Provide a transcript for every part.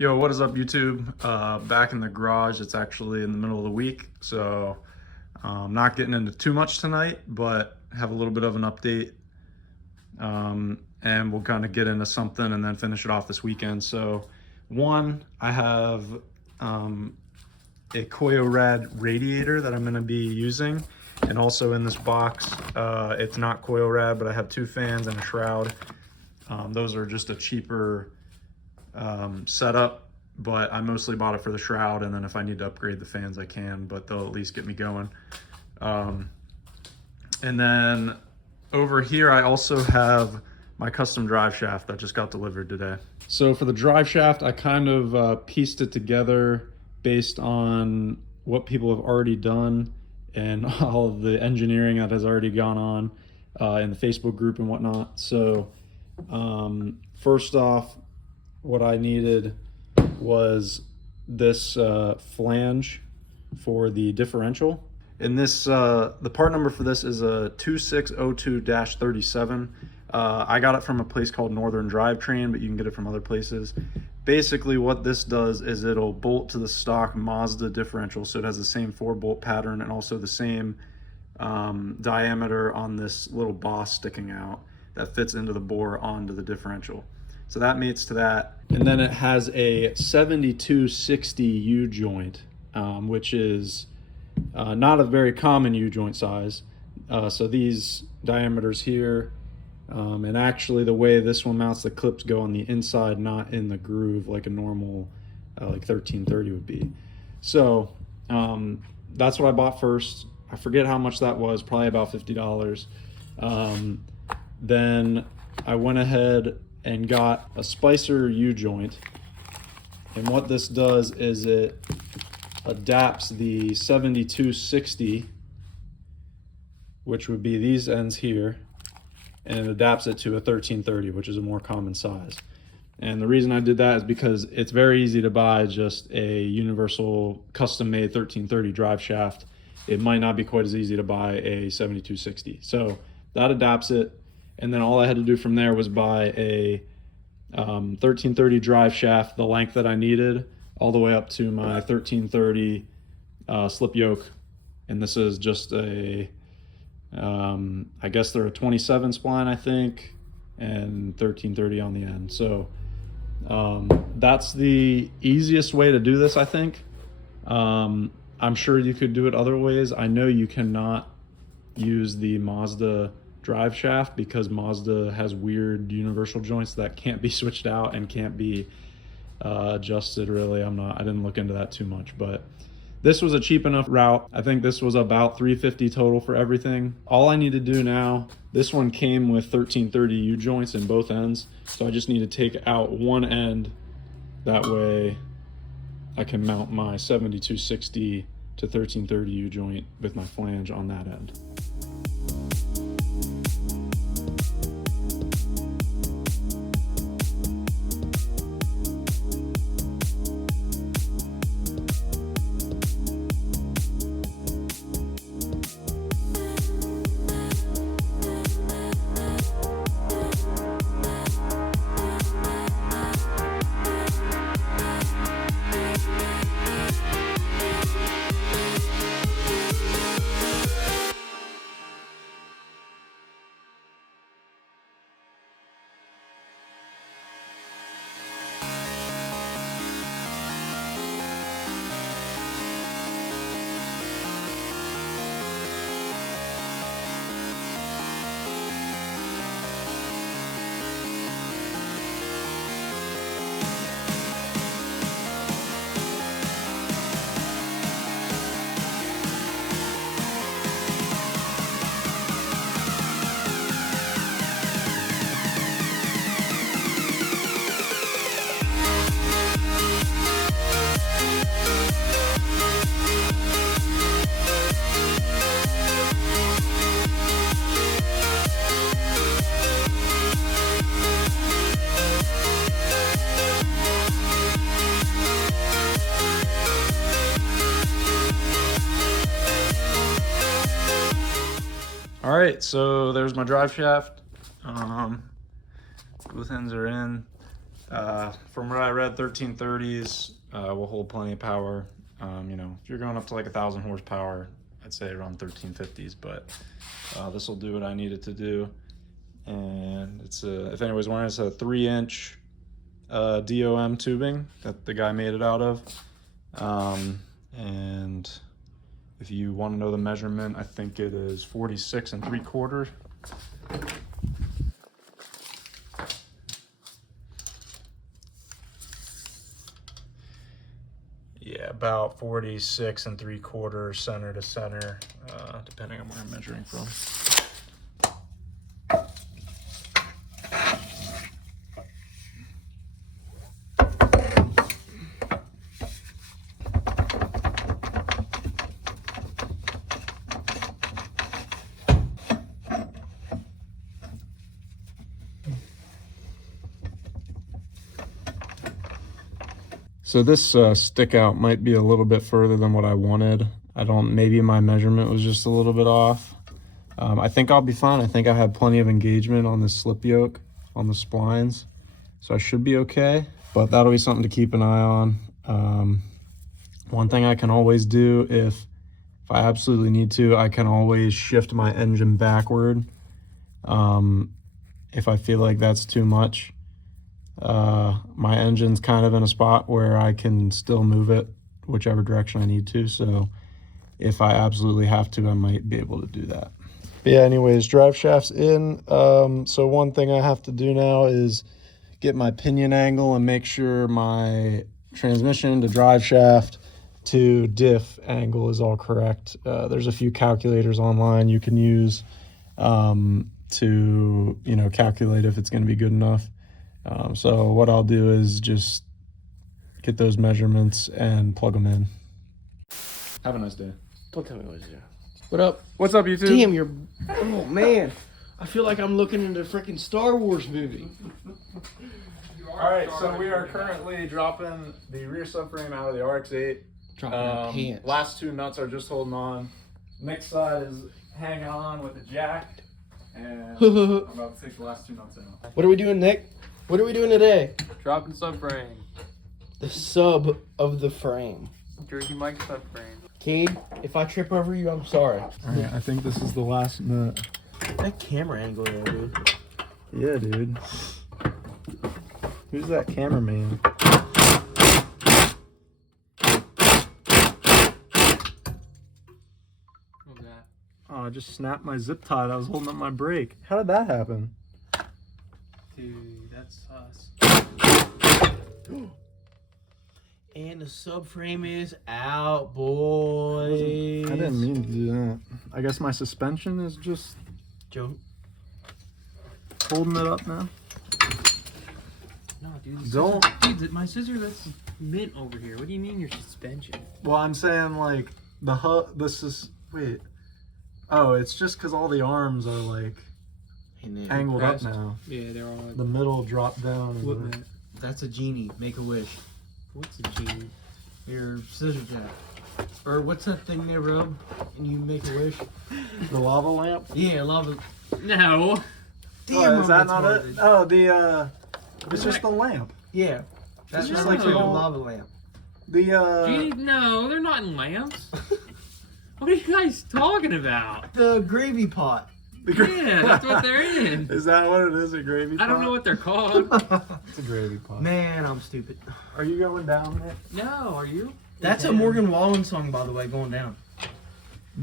Yo, what is up, YouTube? Back in the garage. It's actually in the middle of the week, so not getting into too much tonight, but have a little bit of an update, and we'll kind of get into something and then finish it off this weekend. So, one, I have a Koyo Rad radiator that I'm going to be using, and also in this box, it's not Koyo Rad, but I have two fans and a shroud. Those are just a cheaper setup, but I mostly bought it for the shroud, and then if I need to upgrade the fans I can, but they'll at least get me going. And then over here I also have my custom drive shaft that just got delivered today. So for the drive shaft, I kind of pieced it together based on what people have already done and all of the engineering that has already gone on in the Facebook group and whatnot. So first off, what I needed was this flange for the differential. And this, the part number for this is a 2602-37. I got it from a place called Northern Drivetrain, but you can get it from other places. Basically what this does is it'll bolt to the stock Mazda differential, so it has the same 4-bolt pattern and also the same diameter on this little boss sticking out that fits into the bore onto the differential. So that mates to that. And then it has a 7260 U-joint, which is not a very common U-joint size. So these diameters here, and actually the way this one mounts, the clips go on the inside, not in the groove like a normal like 1330 would be. So that's what I bought first. I forget how much that was, probably about $50. Then I went ahead and got a splicer U-joint, and what this does is it adapts the 7260, which would be these ends here, and it adapts it to a 1330, which is a more common size. And the reason I did that is because it's very easy to buy just a universal custom-made 1330 drive shaft. It might not be quite as easy to buy a 7260. So that adapts it. And then all I had to do from there was buy a 1330 drive shaft, the length that I needed, all the way up to my 1330 slip yoke. And this is just a, I guess they're a 27 spline, I think, and 1330 on the end. So that's the easiest way to do this, I think. I'm sure you could do it other ways. I know you cannot use the Mazda drive shaft because Mazda has weird universal joints that can't be switched out and can't be adjusted really. I didn't look into that too much, but this was a cheap enough route. I think this was about $350 total for everything. All I need to do now, this one came with 1330 U joints in both ends, so I just need to take out one end. That way I can mount my 7260 to 1330 U joint with my flange on that end. All right, so there's my drive shaft. Both ends are in. From what I read, 1330s will hold plenty of power. You know, if you're going up to like 1,000 horsepower, I'd say around 1350s, but this will do what I need it to do. And it's if anybody's wondering, it's a 3-inch DOM tubing that the guy made it out of. And if you want to know the measurement, I think it is 46 3/4. Yeah, about 46 3/4 center to center, depending on where I'm measuring from. So this stick out might be a little bit further than what I wanted. Maybe my measurement was just a little bit off. I think I'll be fine. I think I have plenty of engagement on this slip yoke on the splines, so I should be okay, but that'll be something to keep an eye on. One thing I can always do if I absolutely need to, I can always shift my engine backward if I feel like that's too much. My engine's kind of in a spot where I can still move it whichever direction I need to, so if I absolutely have to, I might be able to do that. But yeah, anyways, drive shaft's in. So one thing I have to do now is get my pinion angle and make sure my transmission to drive shaft to diff angle is all correct. There's a few calculators online you can use to, you know, calculate if it's going to be good enough. So what I'll do is just get those measurements and plug them in. Have a nice day. Don't tell me what to do. What up? What's up, YouTube? Damn, you're... Oh, man. I feel like I'm looking into a freaking Star Wars movie. Alright, so we are currently dropping the rear subframe out of the RX8. Dropping our pants. Last two nuts are just holding on. Next side is hanging on with the jack. And I'm about to take the last two nuts out. What are we doing, Nick? What are we doing today? Dropping subframe. The sub of the frame. Jersey Mike subframe. Cade, if I trip over you, I'm sorry. Alright, I think this is the last nut. That camera angle there, dude. Yeah, dude. Who's that cameraman? What's that? Oh, I just snapped my zip tie that was holding up my brake. How did that happen? Dude, that's us. And the subframe is out, boys. I didn't mean to do that. I guess my suspension is just Joe. holding it up now. No, dude. Don't. Dude, my scissor that's mint over here. What do you mean your suspension? Well, I'm saying like the this is wait. Oh, it's just because all the arms are like angled up now. Yeah, they're all like... The middle dropped down. What, man? That's a genie. Make a wish. What's a genie? Your scissor jack. Or what's that thing they rub and you make a wish? The lava lamp? Yeah, lava. No. Damn, is that not it? Oh, the it's just the lamp. Yeah. That's It's just like like a the lava lamp. The Genie? No, they're not in lamps. What are you guys talking about? The gravy pot. Yeah, that's what they're in. Is that what it is? A gravy pot? I don't know what they're called. It's a gravy pot. Man, I'm stupid. Are you going down there? No, are you? That's a Morgan Wallen song, by the way, going down.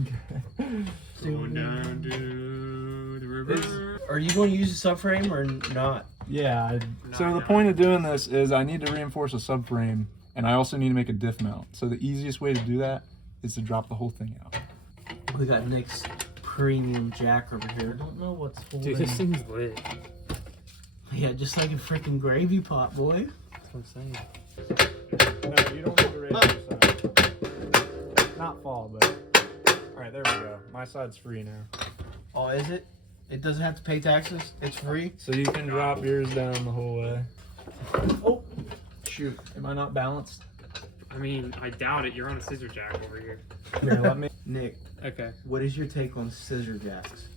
Okay. Going down to the river. Are you going to use a subframe or not? Yeah. So No, the no. point of doing this is I need to reinforce a subframe, and I also need to make a diff mount. So the easiest way to do that is to drop the whole thing out. We got Nick's premium jack over here. I don't know what's holding. Dude, this thing's lit. Yeah, just like a freaking gravy pot, boy. That's what I'm saying. No, you don't need to raise your side. Not fall, but... Alright, there we go. My side's free now. Oh, is it? It doesn't have to pay taxes? It's free? So you can drop yours down the whole way. Oh, Shoot, am I not balanced? I mean, I doubt it. You're on a scissor jack over here. Here, let me... Nick, Okay. what is your take on scissor jacks?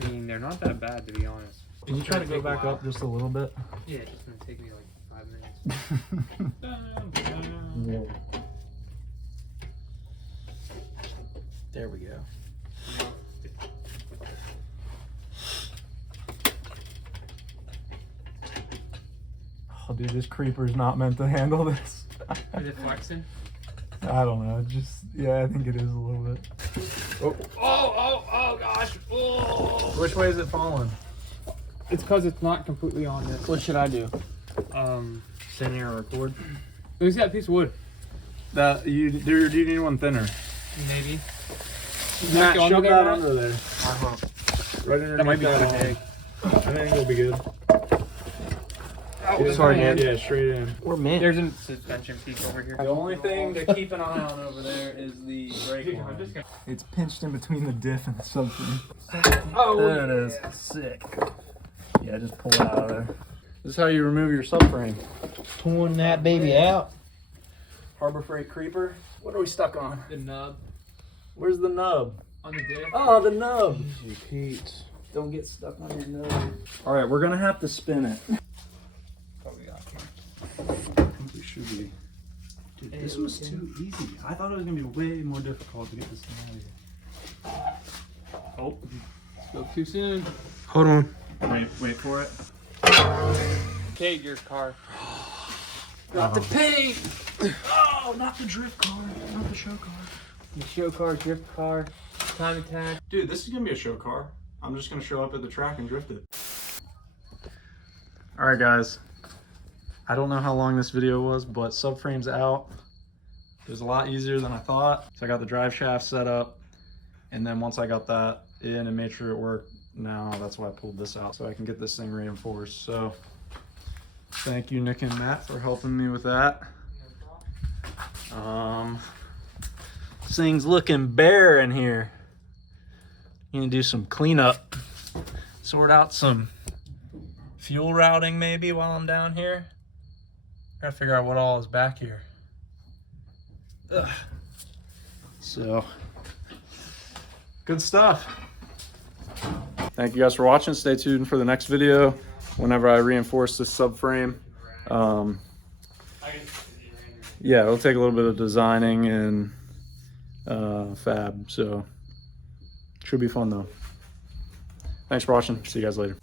I mean, they're not that bad, to be honest. Can you try to go back up just a little bit? Yeah, it's just gonna take me like minutes. There we go. Oh, dude, this creeper's not meant to handle this. Is it flexing? I don't know. Just, yeah, I think it is a little bit. Oh gosh. Oh. Which way is it falling? It's because it's not completely on this. What should I do? Send air record. Who's that piece of wood? That you do you need one thinner? Maybe. Matt, Matt, shove there, that Matt? under there. Right underneath That might be that. too big. I think it'll be good. Oh, Sorry, man. Yeah, straight in. We're mint. There's a suspension piece over here. The only thing to keep an eye on over there is the brake line. It's pinched in between the diff and the subframe. Oh, There it is. Sick. Yeah, just pull it out of there. This is how you remove your subframe. Pulling that baby out. Harbor Freight Creeper. What are we stuck on? the nub Where's the nub? on the diff. Oh, the nub. Easy, Pete. Don't get stuck on your nub. All right, we're gonna have to spin it. What we got here? I think we should be. Dude, this was too easy. I thought it was gonna be way more difficult to get this thing out of here. Oh, spoke too soon. Hold on. Wait for it. Okay, your car. Got the paint. Oh, not the drift car, not the show car. The show car, drift car, time attack. Dude, this is gonna be a show car. I'm just gonna show up at the track and drift it. All right, guys. I don't know how long this video was, but subframe's out. It was a lot easier than I thought. So I got the drive shaft set up, and then once I got that in and made sure it worked, now that's why I pulled this out so I can get this thing reinforced. So thank you, Nick and Matt, for helping me with that. This thing's looking bare in here. Gonna do some cleanup, sort out some fuel routing maybe while I'm down here. Gotta figure out what all is back here. Ugh. So, good stuff. Thank you guys for watching. Stay tuned for the next video whenever I reinforce this subframe. Yeah, it'll take a little bit of designing and fab, so should be fun though. Thanks for watching. See you guys later.